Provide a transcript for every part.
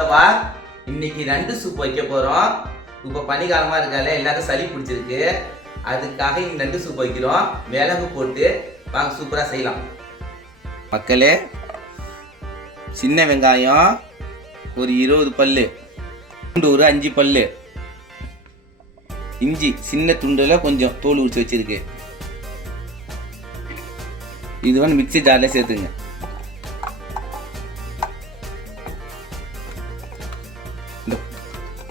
வா இன்னைக்கு நண்டு சூப் வைக்க போகிறோம் இப்போ பனிக்காலமாக இருக்கால எல்லாருக்கும் சளி பிடிச்சிருக்கு. அதுக்காக இங்கே நண்டு சூப் வைக்கிறோம். மிளகு போட்டு வாங்க சூப்பராக செய்யலாம். மக்களே சின்ன வெங்காயம் ஒரு இருபது பல்லு. பூண்டு ஒரு அஞ்சு பல் இஞ்சி சின்ன துண்டில் கொஞ்சம் தோல் உரிச்சு வச்சுருக்கு. இது வந்து மிக்சி ஜாரில் சேர்த்துங்க.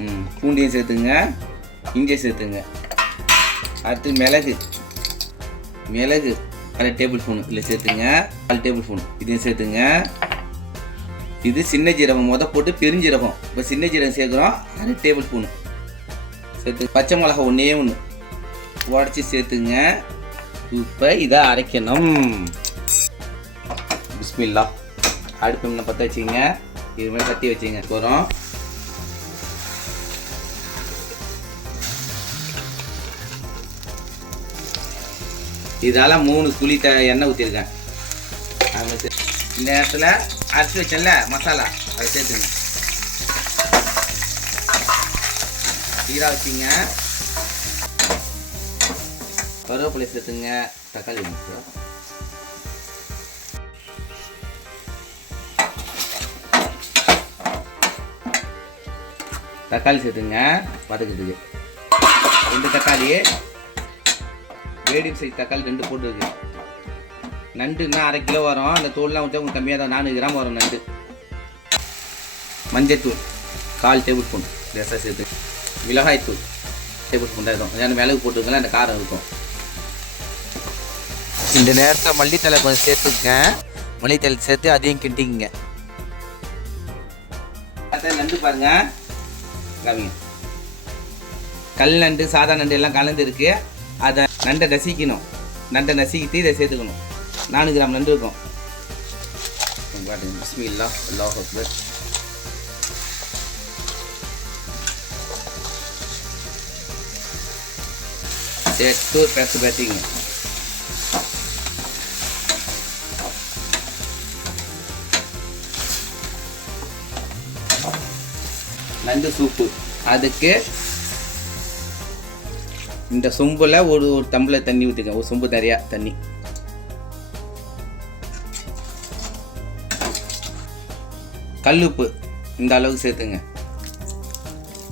ம், பூண்டையும் சேர்த்துங்க இஞ்சியை சேர்த்துங்க. அடுத்து மிளகு. மிளகு அரை டேபிள் ஸ்பூன் இதில் சேர்த்துங்க. கால் டேபிள் ஸ்பூன் இதையும் சேர்த்துங்க. இது சின்ன ஜீரகம் முத போட்டு பெருஞ்சீரகம். இப்போ சின்ன ஜீரகம் சேர்க்குறோம் அரை டேபிள் ஸ்பூன். சேர்த்து பச்சை மிளகா ஒன்றே ஒன்று உடச்சி சேர்த்துங்க. இப்போ இதை அரைக்கணும். பிஸ்மில்லா அடுப்பு இன்னும் பற்ற வச்சுங்க இது மாதிரி கட்டி வச்சுங்க போகிறோம் இதால மூணு புளி த எண்ணெய் ஊற்றிருக்கேன் இந்த நேரத்தில் அரைச்சி வச்சேன்ல மசாலா. அதை சேர்த்துங்க. சீரா வச்சுங்க. கருவேப்பிலை சேர்த்துங்க. தக்காளி முக்கு தக்காளி சேர்த்துங்க. வதக்கிறதுக்கு. ரெண்டு தக்காளி. மீடியம் சைஸ் தக்காளி ரெண்டு போட்டுருக்கு. நண்டுன்னா அரை கிலோ வரும். அந்த தோல்லாம் வச்சா உங்களுக்கு கம்மியாக தான் நானூறு கிராம் வரும் நண்டு. மஞ்சத்தூள் கால் டேபிள் ஸ்பூன் லேசாக சேர்த்து மிளகாய்த்தூள் டேபிள் ஸ்பூன் தான் இருக்கும். ஏன்னா மிளகு போட்டுருக்கலாம் அந்த காரம் இருக்கும். இந்த நேரத்தில் மல்லித்தலை கொஞ்சம் சேர்த்துக்கங்க. மல்லித்தலை சேர்த்து அதையும் கிண்டிங்க அதான் நண்டு பாருங்க. கல் நண்டு சாதா நண்டு எல்லாம் கலந்து இருக்கு. அதை நண்டை நசிக்கணும். நண்டை நசிக்கிட்டு இதை சேர்த்துக்கணும். நானூறு கிராம் நண்டு இருக்கும். பிஸ்மில்லா அல்லாஹ் அக்பர். பேத்து பேத்திங்க. நண்டு சூப்பு. அதுக்கு இந்த சொம்பில் ஒரு ஒரு தம்பில் தண்ணி ஊற்றிக்க ஒரு சொம்பு நிறையா தண்ணி. கல்லுப்பு இந்த அளவுக்கு சேர்த்துங்க.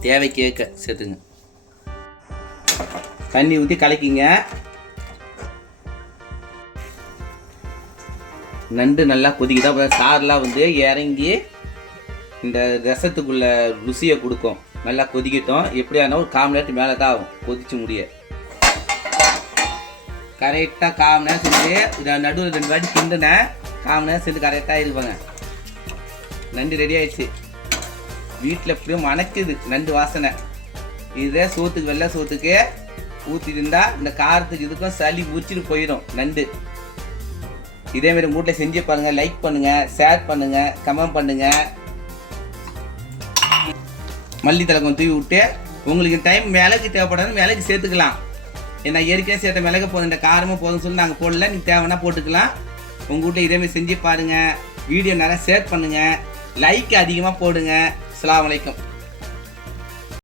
தேவைக்கேற்க சேர்த்துங்க. தண்ணி ஊற்றி கலக்கிங்க. நண்டு நல்லா கொதிக்குதான் சாரெலாம் வந்து இறங்கி இந்த ரசத்துக்குள்ள ருசியை கொடுக்கும். நல்லா கொதிக்கட்டும். எப்படியானா ஒரு கால் நேரத்துக்கு மேலே தான் ஆகும் கொதிச்சு முடிய. கரெக்டாக கால் நேரம் செஞ்சு இதை நடுவில் ரெண்டு வாட்டி கிண்டுனேன். கால் நேரம் செஞ்சு கரெக்டாக இருப்பாங்க நண்டு ரெடி ஆயிடுச்சு. வீட்டில் எப்படியும் மணக்குது நண்டு வாசனை. இதே சோத்துக்கு வெள்ளை சோத்துக்கு ஊற்றிட்டு இருந்தால் இந்த காரத்துக்கு இதுக்கும் சளி உரிச்சிட்டு போயிடும் நண்டு. இதே மாதிரி வீட்டில் செஞ்சு பாருங்கள் லைக் பண்ணுங்கள் ஷேர் பண்ணுங்கள் கமெண்ட் பண்ணுங்கள் மல்லித்தலை கொஞ்சம் தூவி விட்டு உங்களுக்கு டைம் மிளகு தேவைப்படாது மிளகு சேர்த்துக்கலாம். ஏன்னா ஏற்கனவே சேர்த்த மிளகு போதும் இந்த காரமும் போதும்னு சொல்லி நாங்கள் போடல. நீங்கள் தேவைன்னா போட்டுக்கலாம். உங்கள் வீட்டில் இதேமாதிரி செஞ்சு பாருங்கள் வீடியோ நிறையா ஷேர் பண்ணுங்கள் லைக் அதிகமாக போடுங்க. அலாம் வலைக்கம்